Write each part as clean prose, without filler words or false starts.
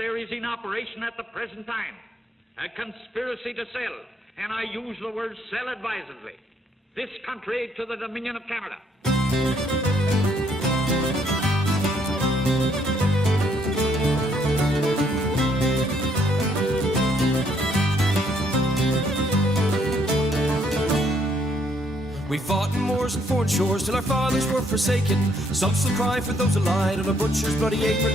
there is in operation at the present time a conspiracy to sell, and I use the word sell advisedly, this country to the Dominion of Canada. We fought in wars and foreign shores till our fathers were forsaken. Some still cry for those who lied on a butcher's bloody apron.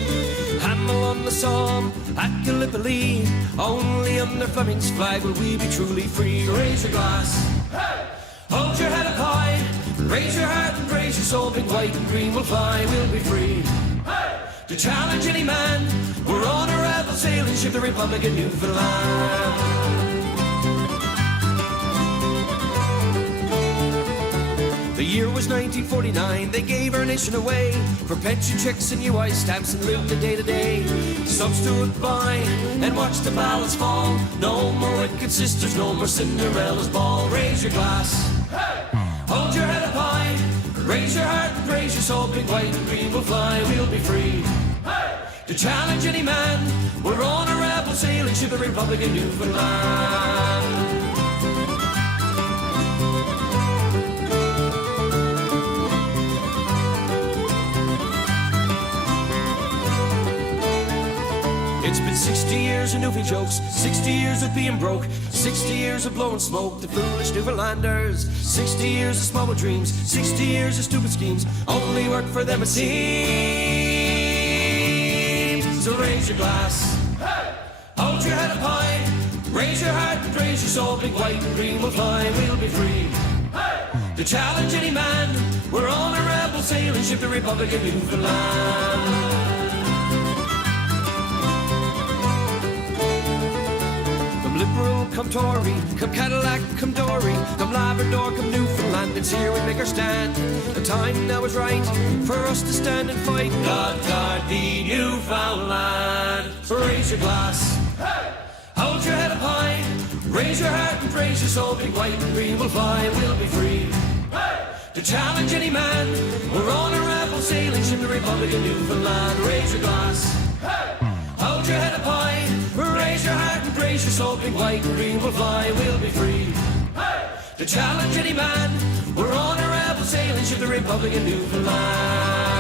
Hamel on the Somme, at Gallipoli, only under Fleming's flag will we be truly free. Raise your glass, hey! Hold your head up high, raise your heart and raise your soul. Big white and green will fly, we'll be free, hey! To challenge any man, we're on a rebel sailing ship, the Republic of Newfoundland. The year was 1949, they gave our nation away for pension checks and UI stamps and lived the day to day. Some stood by and watched the ballots fall. No more wicked sisters, no more Cinderella's ball. Raise your glass, hey! Hold your head up high, raise your heart and praise your soul. Big white and green will fly, we'll be free, hey! To challenge any man, we're on a rebel sailing ship, the Republic of Newfoundland. It's been 60 years of Newfie jokes, 60 years of being broke, 60 years of blowing smoke, the foolish Newfoundlanders, 60 years of small dreams, 60 years of stupid schemes, only work for them it seems. So raise your glass, hey! Hold your head up high, raise your heart and raise your soul. Big white and green will fly, we'll be free, hey! To challenge any man, we're on a rebel sailing ship, the Republic of Newfoundland. Liberal, come Tory, come Cadillac, come Dory, come Labrador, come Newfoundland, it's here we make our stand. The time now is right for us to stand and fight. God guard thee, Newfoundland. Raise your glass, hey! Hold your head up high, raise your heart and praise your soul. Big white and green will fly, we'll be free, hey! To challenge any man, we're on a rebel sailing ship, the Republic of Newfoundland. Raise your glass, hey! Hold your head up high, raise your heart and praise your soul. Big white and green will fly, we'll be free, hey! To challenge any man, we're on a rebel sailing ship, the Republic of Newfoundland.